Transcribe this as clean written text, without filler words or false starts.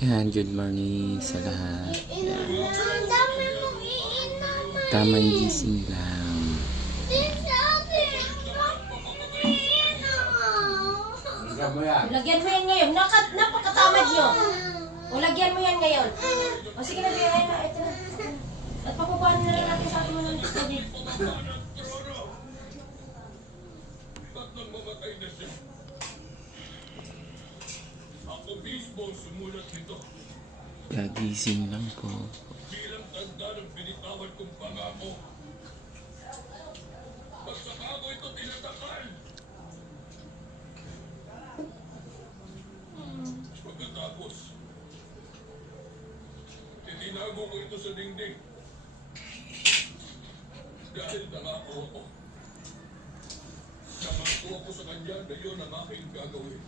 Yan, good morning sa lahat. Yan. Ang dami mong iinaman. Tamang gising lang. Lagyan mo yan ngayon. Napakatamad nyo. O, lagyan mo yan ngayon. O, sige na, bigyan na. Ito na. At papupahan na rin natin sa ating mga tubig. Ako mismo sumulat nito. Kagising lang po. Bilang tanda ng binitawan kong pangako. Magsaka ko ito tinatakal. Pagkatapos, itinago ko ito sa dingding. Dahil nangako ako. Nangako ako sa kanya na yun ang aking gagawin.